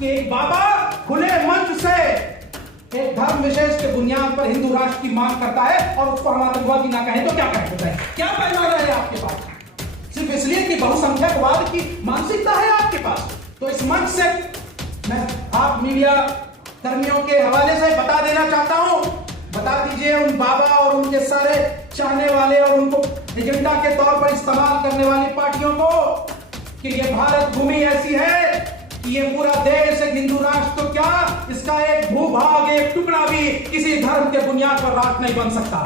कि एक बाबा खुले मंच से एक धर्म विशेष के बुनियाद पर हिंदू राष्ट्र की मांग करता है और उसको हम आतंकवादी ना कहें तो क्या कहें? बताएं, क्या पैमाना है आपके पास? सिर्फ इसलिए कि बहुसंख्यकवाद की मानसिकता है आपके पास। तो इस मंच से मैं आप मीडिया कर्मियों के हवाले से बता देना चाहता हूं, बता दीजिए उन बाबा और उनके सारे चाहने वाले और उनको एजेंडा के तौर पर इस्तेमाल करने वाली पार्टियों को कि ये भारत भूमि ऐसी है कि ये पूरा देश एक हिंदू राष्ट्र तो क्या, इसका एक भूभाग, एक टुकड़ा भी किसी धर्म के बुनियाद पर राष्ट्र नहीं बन सकता।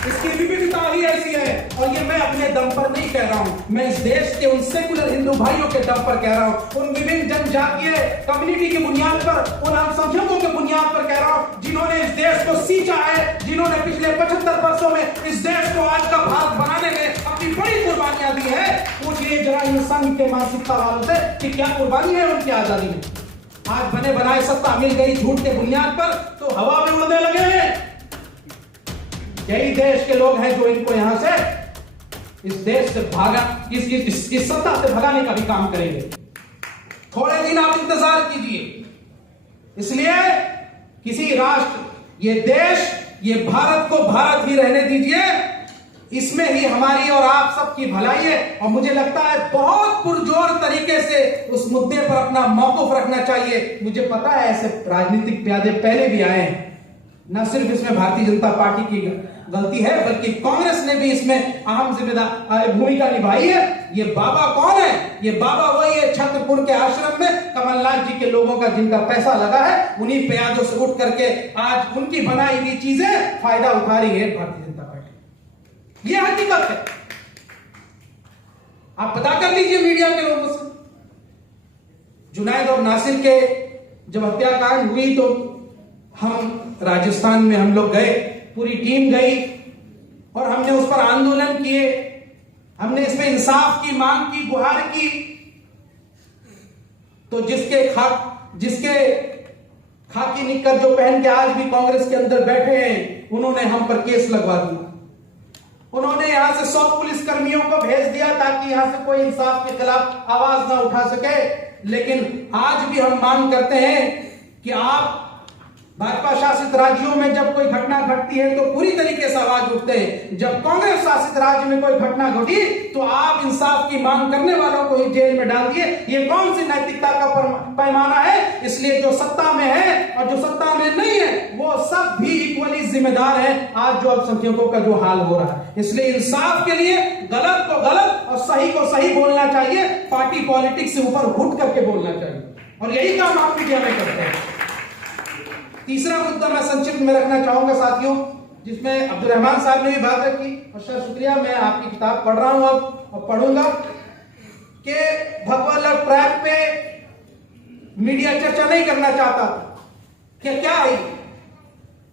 इसकी विविधता ही ऐसी है। और ये मैं अपने दम पर नहीं कह रहा हूं, मैं इस देश के उन सेकुलर हिंदू भाइयों के दम पर कह रहा हूं, उन विभिन्न जनजातीय कम्युनिटी की बुनियाद पर, उन अल्पसंख्यकों के बुनियाद पर कह रहा हूं, जिन्होंने इस देश को सींचा है, जिन्होंने पिछले 75 वर्षों में इस देश को आज का भारत बनाने में अपनी बड़ी कुर्बानियां दी है। पूछिए जरा इन संघ के मानसिकता वालों से कि क्या कुर्बानी है उनकी आजादी में। आज बने बनाए सत्ता मिल गई झूठ के बुनियाद पर तो हवा में उड़ने लगे हैं। यही देश के लोग हैं जो इनको यहां से, इस देश से भागा, इस सत्ता से भगाने का भी काम करेंगे। थोड़े दिन आप इंतजार कीजिए। इसलिए किसी राष्ट्र, ये देश, ये भारत को भारत ही रहने दीजिए। इसमें ही हमारी और आप सबकी भलाई है। और मुझे लगता है बहुत पुरजोर तरीके से उस मुद्दे पर अपना मौक़िफ़ रखना चाहिए। मुझे पता है ऐसे राजनीतिक प्यादे पहले भी आए हैं। न सिर्फ इसमें भारतीय जनता पार्टी की गलती है, बल्कि कांग्रेस ने भी इसमें अहम जिम्मेदार भूमिका निभाई है। ये बाबा कौन है? ये बाबा वही है छत्रपुर के आश्रम में कमलनाथ जी के लोगों का जिनका पैसा लगा है, उन्हीं प्यादों से उठ करके आज उनकी बनाई हुई चीजें फायदा उठा रही है भारतीय जनता पार्टी। ये हकीकत है। आप पता कर लीजिए मीडिया के लोगों से। जुनैद और नासिर के जब हत्याकांड हुई तो हम राजस्थान में हम लोग गए, पूरी टीम गई और हमने उस पर आंदोलन किए। हमने इसमें इंसाफ की मांग की, गुहार की। तो जिसके खाकी निक्कर जो पहन के आज भी कांग्रेस के अंदर बैठे हैं, उन्होंने हम पर केस लगवा दिया। उन्होंने यहां से 100 पुलिस कर्मियों को भेज दिया ताकि यहां से कोई इंसाफ के खिलाफ आवाज ना उठा सके। लेकिन आज भी हम मांग करते हैं कि आप भाजपा शासित राज्यों में जब कोई घटना घटती है तो पूरी तरीके से आवाज उठते हैं। जब कांग्रेस शासित राज्य में कोई घटना घटी तो आप इंसाफ की मांग करने वालों को ही जेल में डाल दिए। ये कौन सी नैतिकता का पैमाना है? इसलिए जो सत्ता में है और जो सत्ता में नहीं है वो सब भी इक्वली जिम्मेदार है आज जो अल्पसंख्यकों का जो हाल हो रहा है। इसलिए इंसाफ के लिए गलत को गलत और सही को सही बोलना चाहिए। पार्टी पॉलिटिक्स से ऊपर उठ करके बोलना चाहिए और यही काम आप मीडिया में करते हैं। तीसरा मुद्दा मैं संक्षिप्त में रखना चाहूंगा साथियों, जिसमें अब्दुल रहमान साहब ने भी बात रखी और सर शुक्रिया, मैं आपकी किताब पढ़ रहा हूं अब और पढ़ूंगा कि भगवा लव ट्रैप पे मीडिया चर्चा नहीं करना चाहता क्या आई।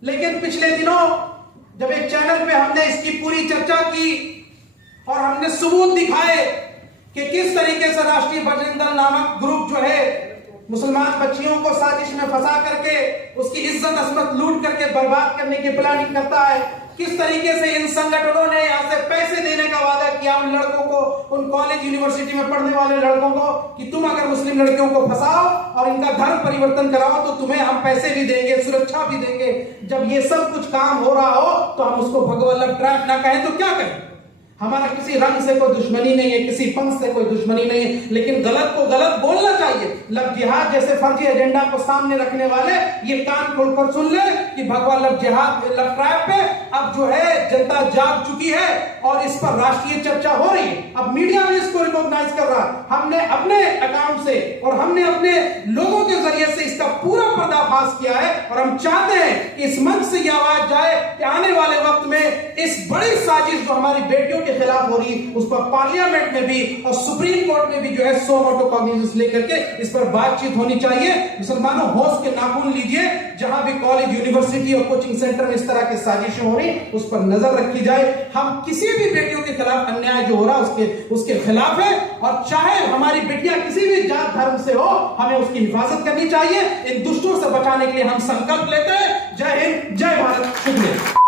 लेकिन पिछले दिनों जब एक चैनल पे हमने इसकी पूरी चर्चा की और हमने सबूत दिखाए कि किस तरीके से राष्ट्रीय बजरंग दल नामक ग्रुप जो है मुसलमान बच्चियों को साजिश में फंसा करके उसकी इज्जत अस्मत लूट करके बर्बाद करने की प्लानिंग करता है, किस तरीके से इन संगठनों ने यहां से पैसे देने का वादा किया उन लड़कों को, उन कॉलेज यूनिवर्सिटी में पढ़ने वाले लड़कों को कि तुम अगर मुस्लिम लड़कियों को फंसाओ और इनका धर्म परिवर्तन कराओ तो तुम्हें हम पैसे भी देंगे, सुरक्षा भी देंगे। जब ये सब कुछ काम हो रहा हो तो हम उसको भगवा लव ट्रैप ना कहें तो क्या कहें? हमारा किसी रंग से कोई दुश्मनी नहीं है, किसी पंथ से कोई दुश्मनी नहीं है, लेकिन गलत को गलत बोलना चाहिए। लव जिहाद जैसे फर्जी एजेंडा को सामने रखने वाले ये कान खोलकर सुन ले कि भगवा लव जिहाद लव ट्रैप पे अब जो है जनता जाग चुकी है और इस पर राष्ट्रीय चर्चा हो रही है। अब मीडिया में इसको रिकॉग्नाइज कर रहा है। हमने अपने अकाउंट से और हमने अपने लोगों के जरिए से इसका पूरा पर्दाफाश किया है और हम चाहते हैं कि इस मंच से यह आवाज जाए कि आने वाले वक्त में इस बड़ी साजिश जो हमारी बेटियों के खिलाफ हो रही उस पर पार्लियामेंट में भी और सुप्रीम कोर्ट में भी जो है 100 मोटो कॉग्निजेंस लेकर के इस पर बातचीत होनी चाहिए। मुसलमानों होश के नाखून लीजिए, जहां भी कॉलेज यूनिवर्सिटी और कोचिंग सेंटर में इस तरह की साजिशें हो रही उस पर नजर रखी जाए। हम किसी भी बेटियों के खिलाफ अन्याय जो हो रहा उसके खिलाफ है और चाहे हमारी बेटियां किसी भी जात धर्म से हो हमें उसकी हिफाजत करनी चाहिए। इन दुष्टों से बचाने के लिए हम संकल्प लेते हैं। जय हिंद, जय भारत, शुक्रिया।